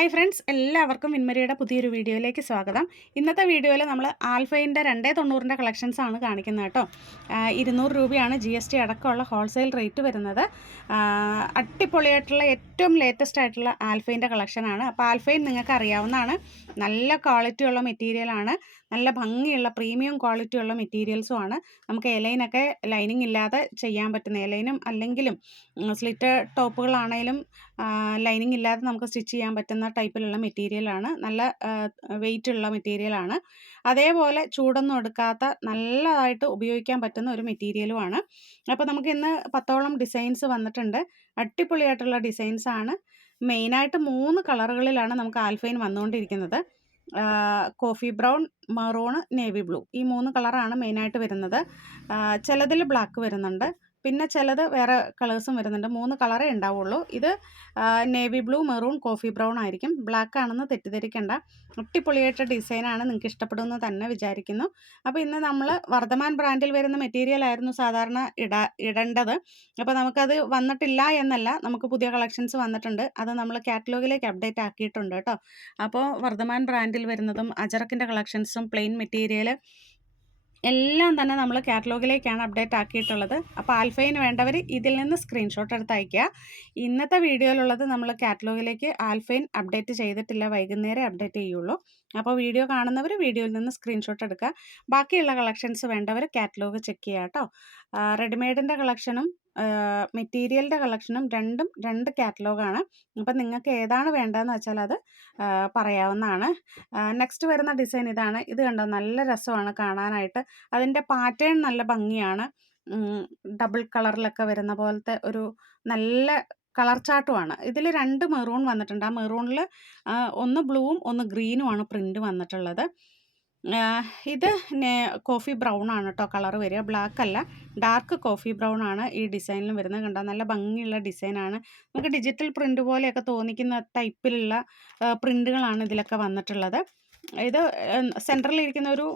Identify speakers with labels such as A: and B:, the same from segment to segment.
A: Hi friends എല്ലാവർക്കും വിൻമരിയുടെ പുതിയൊരു വീഡിയോയിലേക്ക് സ്വാഗതം. ഇന്നത്തെ വീഡിയോയിൽ നമ്മൾ ആൽഫൈന്റെ രണ്ടേ തൊണ്ണൂറിന്റെ കളക്ഷൻസ് ആണ് കാണിക്കുന്നത് കേട്ടോ. ഇരുന്നൂറ് രൂപയാണ് ജി എസ് ടി അടക്കമുള്ള ഹോൾസെയിൽ റേറ്റ് വരുന്നത്. അടിപൊളിയായിട്ടുള്ള ഏറ്റവും ലേറ്റസ്റ്റ് ആയിട്ടുള്ള ആൽഫൈന്റെ കളക്ഷനാണ് അപ്പോൾ ആൽഫൈൻ നിങ്ങൾക്ക് അറിയാവുന്നതാണ് നല്ല ക്വാളിറ്റിയുള്ള മെറ്റീരിയലാണ് നല്ല ഭംഗിയുള്ള പ്രീമിയം ക്വാളിറ്റിയുള്ള മെറ്റീരിയൽസും ആണ്. നമുക്ക് എലൈനൊക്കെ ലൈനിങ് ഇല്ലാതെ ചെയ്യാൻ പറ്റുന്ന എലൈനും അല്ലെങ്കിലും സ്ലിറ്റ് ടോപ്പുകളാണേലും ലൈനിങ് ഇല്ലാതെ നമുക്ക് സ്റ്റിച്ച് ചെയ്യാൻ പറ്റുന്ന ടൈപ്പിലുള്ള മെറ്റീരിയലാണ് നല്ല വെയിറ്റ് ഉള്ള മെറ്റീരിയലാണ് അതേപോലെ ചൂടൊന്നും എടുക്കാത്ത നല്ലതായിട്ട് ഉപയോഗിക്കാൻ പറ്റുന്ന ഒരു മെറ്റീരിയലുമാണ് അപ്പോൾ നമുക്ക് ഇന്ന് പത്തോളം ഡിസൈൻസ് വന്നിട്ടുണ്ട്. അടിപൊളിയായിട്ടുള്ള ഡിസൈൻസാണ് മെയിനായിട്ട് മൂന്ന് കളറുകളിലാണ് നമുക്ക് ആൽഫൈൻ വന്നുകൊണ്ടിരിക്കുന്നത്. Coffee brown maroon navy blue ഈ മൂന്ന് കളറാണ് മെയിനായിട്ട് വരുന്നത്. ചിലതിൽ ബ്ലാക്ക് വരുന്നുണ്ട്. പിന്നെ ചിലത് വേറെ കളേഴ്സും വരുന്നുണ്ട്. മൂന്ന് കളറേ ഉണ്ടാവുള്ളൂ. ഇത് navy blue maroon coffee brown ആയിരിക്കും. ബ്ലാക്ക് ആണെന്ന് തെറ്റിദ്ധരിക്കേണ്ട. ഒട്ടിപ്പൊളിയായിട്ട് ഡിസൈനാണ് നിങ്ങൾക്ക് ഇഷ്ടപ്പെടുമെന്ന് തന്നെ വിചാരിക്കുന്നു. അപ്പോൾ ഇന്ന് നമ്മൾ വർദ്ധമാൻ ബ്രാൻഡിൽ വരുന്ന മെറ്റീരിയൽ ആയിരുന്നു സാധാരണ ഇട ഇടേണ്ടത്. അപ്പോൾ നമുക്കത് വന്നിട്ടില്ല എന്നല്ല. നമുക്ക് പുതിയ കളക്ഷൻസ് വന്നിട്ടുണ്ട്. അത് നമ്മൾ കാറ്റലോഗിലേക്ക് അപ്ഡേറ്റ് ആക്കിയിട്ടുണ്ട് കേട്ടോ. അപ്പോൾ വർദ്ധമാൻ ബ്രാൻഡിൽ വരുന്നതും അജറക്കിന്റെ കളക്ഷൻസും പ്ലെയിൻ മെറ്റീരിയൽ എല്ലാം തന്നെ നമ്മൾ കാറ്റലോഗിലേക്കാണ് അപ്ഡേറ്റ് ആക്കിയിട്ടുള്ളത്. അപ്പോൾ ആൽഫയിന് വേണ്ടവർ ഇതിൽ നിന്ന് സ്ക്രീൻഷോട്ട് എടുത്ത് അയയ്ക്കുക. ഇന്നത്തെ വീഡിയോയിലുള്ളത് നമ്മൾ കാറ്റലോഗിലേക്ക് ആൽഫൈൻ അപ്ഡേറ്റ് ചെയ്തിട്ടില്ല. വൈകുന്നേരം അപ്ഡേറ്റ് ചെയ്യുള്ളൂ. അപ്പോൾ വീഡിയോ കാണുന്നവർ വീഡിയോയിൽ നിന്ന് സ്ക്രീൻഷോട്ട് എടുക്കുക. ബാക്കിയുള്ള കളക്ഷൻസ് വേണ്ടവർ കാറ്റലോഗ് ചെക്ക് ചെയ്യുക കേട്ടോ. റെഡിമെയ്ഡിന്റെ കളക്ഷനും മെറ്റീരിയലിന്റെ കളക്ഷനും രണ്ടും രണ്ട് കാറ്റലോഗാണ്. അപ്പം നിങ്ങൾക്ക് ഏതാണ് വേണ്ടതെന്ന് വെച്ചാൽ അത് പറയാവുന്നതാണ്. നെക്സ്റ്റ് വരുന്ന ഡിസൈൻ ഇതാണ്. ഇത് കണ്ടോ നല്ല രസമാണ് കാണാനായിട്ട്. അതിന്റെ പാറ്റേൺ നല്ല ഭംഗിയാണ്. ഡബിൾ കളറിലൊക്കെ വരുന്ന പോലത്തെ ഒരു നല്ല കളർ ചാർട്ടുമാണ്. ഇതിൽ രണ്ട് മെറൂൺ വന്നിട്ടുണ്ട്. ആ മെറൂണിൽ ഒന്ന് ബ്ലൂവും ഒന്ന് ഗ്രീനുമാണ് പ്രിന്റ് വന്നിട്ടുള്ളത്. ഇത് കോഫി ബ്രൗൺ ആണ് കേട്ടോ കളർ വരിക. ബ്ലാക്ക് അല്ല. ഡാർക്ക് കോഫി ബ്രൗൺ ആണ് ഈ ഡിസൈനിലും വരുന്നത്. കണ്ടോ നല്ല ഭംഗിയുള്ള ഡിസൈനാണ് നമുക്ക് ഡിജിറ്റൽ പ്രിന്റ് പോലെയൊക്കെ തോന്നിക്കുന്ന ടൈപ്പിലുള്ള പ്രിന്റുകളാണ് ഇതിലൊക്കെ വന്നിട്ടുള്ളത്. ഇത് സെന്ററിൽ ഇരിക്കുന്ന ഒരു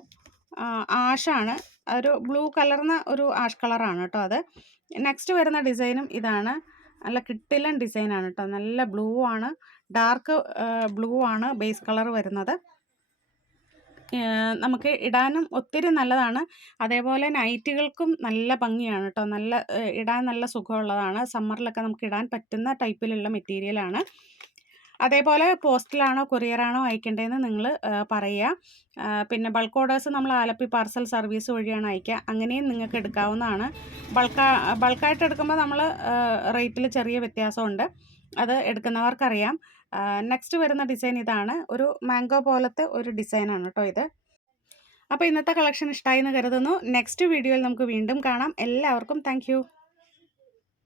A: ആഷാണ് ഒരു ബ്ലൂ കളർന്ന ഒരു ആഷ് കളറാണ് കേട്ടോ അത്. നെക്സ്റ്റ് വരുന്ന ഡിസൈനും ഇതാണ്. നല്ല കിട്ടിലൻ ഡിസൈനാണ് കേട്ടോ നല്ല ബ്ലൂ ആണ്. ഡാർക്ക് ബ്ലൂ ആണ് ബേസ് കളർ വരുന്നത്. നമുക്ക് ഇടാനും ഒത്തിരി നല്ലതാണ്. അതേപോലെ നൈറ്റുകൾക്കും നല്ല ഭംഗിയാണ് കേട്ടോ നല്ല ഇടാൻ നല്ല സുഖമുള്ളതാണ്. സമ്മറിലൊക്കെ നമുക്ക് ഇടാൻ പറ്റുന്ന ടൈപ്പിലുള്ള മെറ്റീരിയലാണ്. അതേപോലെ പോസ്റ്റിലാണോ കൊറിയറാണോ അയക്കേണ്ടതെന്ന് നിങ്ങൾ പറയുക. പിന്നെ ബൾക്ക് ഓർഡേഴ്സ് നമ്മൾ ആലപ്പി പാർസൽ സർവീസ് വഴിയാണ് അയക്കുക. അങ്ങനെയും നിങ്ങൾക്ക് എടുക്കാവുന്നതാണ്. ബൾക്കാ ബൾക്കായിട്ട് എടുക്കുമ്പോൾ നമ്മൾ റേറ്റിൽ ചെറിയ വ്യത്യാസമുണ്ട്. അത് എടുക്കുന്നവർക്കറിയാം. നെക്സ്റ്റ് വരുന്ന ഡിസൈൻ ഇതാണ്. ഒരു മാംഗോ പോലത്തെ ഒരു ഡിസൈനാണ് കേട്ടോ ഇത്. അപ്പോൾ ഇന്നത്തെ കളക്ഷൻ ഇഷ്ടമായി എന്ന് കരുതുന്നു. നെക്സ്റ്റ് വീഡിയോയിൽ നമുക്ക് വീണ്ടും കാണാം. എല്ലാവർക്കും താങ്ക്